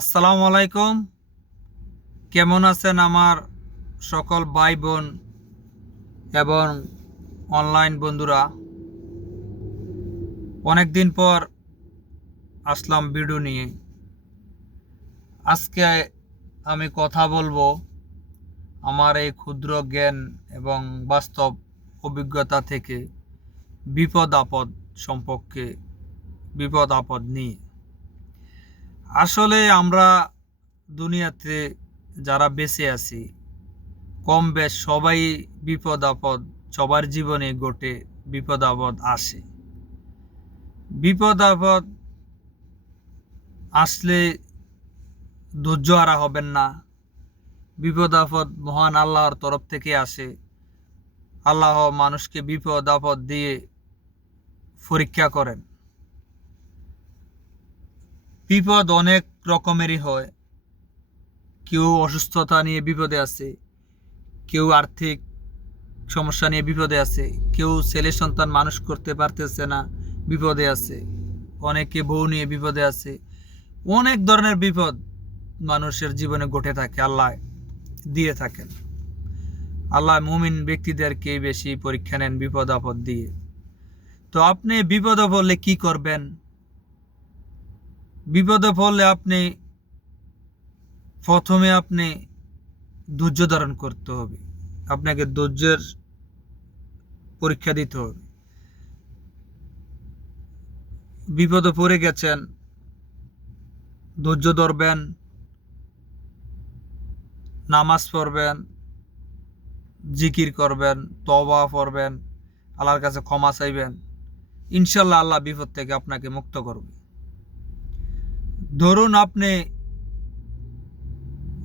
আসসালামু আলাইকুম। কেমন আছেন আমার সকল ভাই বোন এবং অনলাইন বন্ধুরা? অনেক দিন পর আসলাম ভিডিও নিয়ে। আজকে আমি কথা বলব আমার এই ক্ষুদ্র জ্ঞান এবং বাস্তব অভিজ্ঞতা থেকে বিপদ আপদ সম্পর্কে বিপদ আপদ নিয়ে। আসলে আমরা দুনিয়াতে যারা বেঁচে আছি, কম বেশ সবাই বিপদ আপদ সবার জীবনে ঘটে বিপদ আপদ আসে। বিপদ আপদ আসলে ধৈর্য হারা হবেন না। বিপদ আপদ মহান আল্লাহর তরফ থেকে আসে। আল্লাহ মানুষকে বিপদ আপদ দিয়ে পরীক্ষা করেন। বিপদ অনেক রকমেরই হয়। কেউ অসুস্থতা নিয়ে বিপদে আছে, কেউ আর্থিক সমস্যা নিয়ে বিপদে আছে, কেউ ছেলে সন্তান মানুষ করতে পারতেছে না, বিপদে আছে। অনেকে বউ নিয়ে বিপদে আছে। অনেক ধরনের বিপদ মানুষের জীবনে ঘটে থাকে, আল্লাহ দিয়ে থাকেন। আল্লাহ মুমিন ব্যক্তিদেরকে বেশি পরীক্ষা নেন বিপদ আপদ দিয়ে। তো আপনি বিপদ পড়লে কি করবেন? বিপদে পড়লে আপনি প্রথমে আপনি ধৈর্য ধারণ করতে হবে। আপনাকে ধৈর্যের পরীক্ষা দিতে হবে। বিপদে পড়ে গেছেন, ধৈর্য ধরবেন, নামাজ পড়বেন, জিকির করবেন তবা পড়বেন, আল্লাহর কাছে ক্ষমা চাইবেন ইনশাল্লাহ আল্লাহ বিপদ থেকে আপনাকে মুক্ত করবে। ধরুন আপনি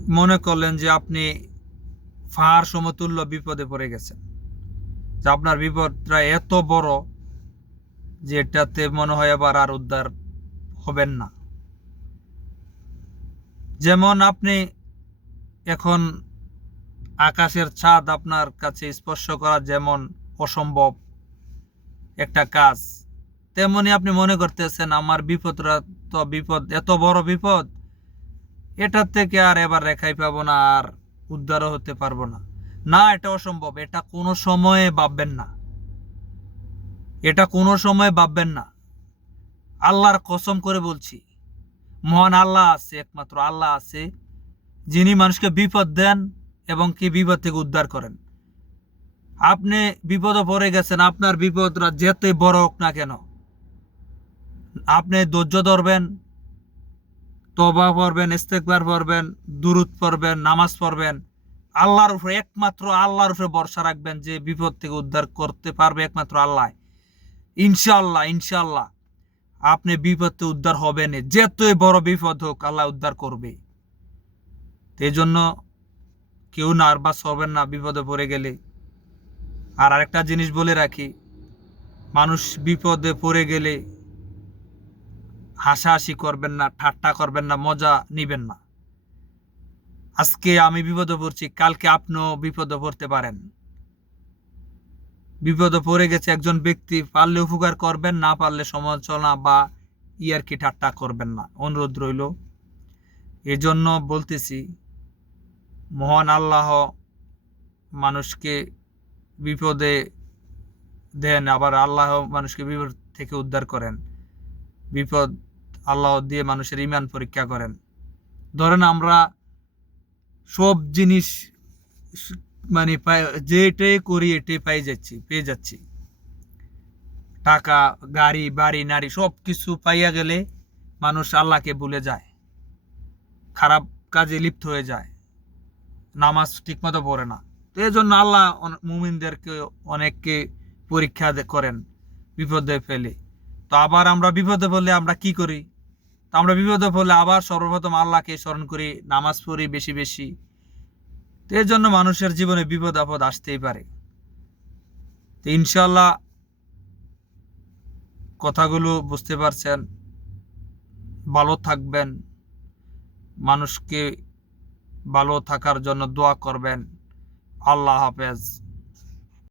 মনে করলেন যে আপনি ফার সমতুল্য বিপদে পড়ে গেছেন। যে আপনার বিপদটা এত বড় যে এটাতে মনে হয় আবার আর উদ্ধার হবেন না। যেমন আপনি এখন আকাশের ছাদ আপনার কাছে স্পর্শ করা যেমন অসম্ভব একটা কাজ তেমনি আপনি মনে করতেছেন, আমার বিপদটা তো বিপদ, এত বড় বিপদ এটার থেকে আর এবার রেখাই পাবো না, আর উদ্ধারও হতে পারব না। না, এটা অসম্ভব, এটা কোনো সময়ে ভাববেন না। এটা কোনো সময় ভাববেন না। আল্লাহর কসম করে বলছি, মহান আল্লাহ আছে, একমাত্র আল্লাহ আছে, যিনি মানুষকে বিপদ দেন এবং কি বিপদ থেকে উদ্ধার করেন। আপনি বিপদে পড়ে গেছেন, আপনার বিপদরা যেতে বড় হোক না কেন আপনি ধৈর্য ধরবেন তবা পড়বেন ইস্তেকবার পড়বেন, দুরুদ পড়বেন, নামাজ পড়বেন, আল্লাহর উপরে একমাত্র আল্লাহর উপরে ভরসা রাখবেন যে বিপদ থেকে উদ্ধার করতে পারবে একমাত্র আল্লাহ। ইনশাল্লাহ ইনশাল্লাহ আপনি বিপদ থেকে উদ্ধার হবেন যেতই বড় বিপদ হোক, আল্লাহ উদ্ধার করবে। এই জন্য কেউ নার্ভাস হবেন না বিপদে পড়ে গেলে। আর আরেকটা জিনিস বলে রাখি, মানুষ বিপদে পড়ে গেলে হাসাহাসি করবেন না, ঠাট্টা করবেন না, মজা নিবেন না। আজকে আমি বিপদে পড়ছি, কালকে আপনিও বিপদে পড়তে পারেন। বিপদে পড়ে গেছে একজন ব্যক্তি, পারলে উপকার করবেন, না পারলে সমালোচনা বা ইয়ারকি ঠাট্টা করবেন না। অনুরোধ রইল। এজন্য বলতেছি, মহান আল্লাহ মানুষকে বিপদে দেন, আবার আল্লাহ মানুষকে বিপদ থেকে উদ্ধার করেন। বিপদ আল্লাহ দিয়ে মানুষের ইমান পরীক্ষা করেন। ধরেন আমরা সব জিনিস মানে যেটাই করি এটাই পাই যাচ্ছি, পেয়ে যাচ্ছি। টাকা, গাড়ি, বাড়ি, নারী সব কিছু পাইয়া গেলে মানুষ আল্লাহকে ভুলে যায়। খারাপ কাজে লিপ্ত হয়ে যায়। নামাজ ঠিকমতো পড়ে না। তো এই জন্য আল্লাহ মুমিনদেরকে অনেককে পরীক্ষা করেন, বিপদে ফেলে। তো আবার আমরা বিপদে পড়লে আমরা কি করি? আমরা বিপদে পড়লে আবার সর্বপ্রথম আল্লাহকে স্মরণ করি, নামাজ পড়ি বেশি বেশি। তো এই জন্য মানুষের জীবনে বিপদ আপদ আসতেই পারে। তো ইনশাল্লাহ কথাগুলো বুঝতে পারছেন, ভালো থাকবেন, মানুষকে ভালো থাকার জন্য দোয়া করবেন। আল্লাহ হাফেজ।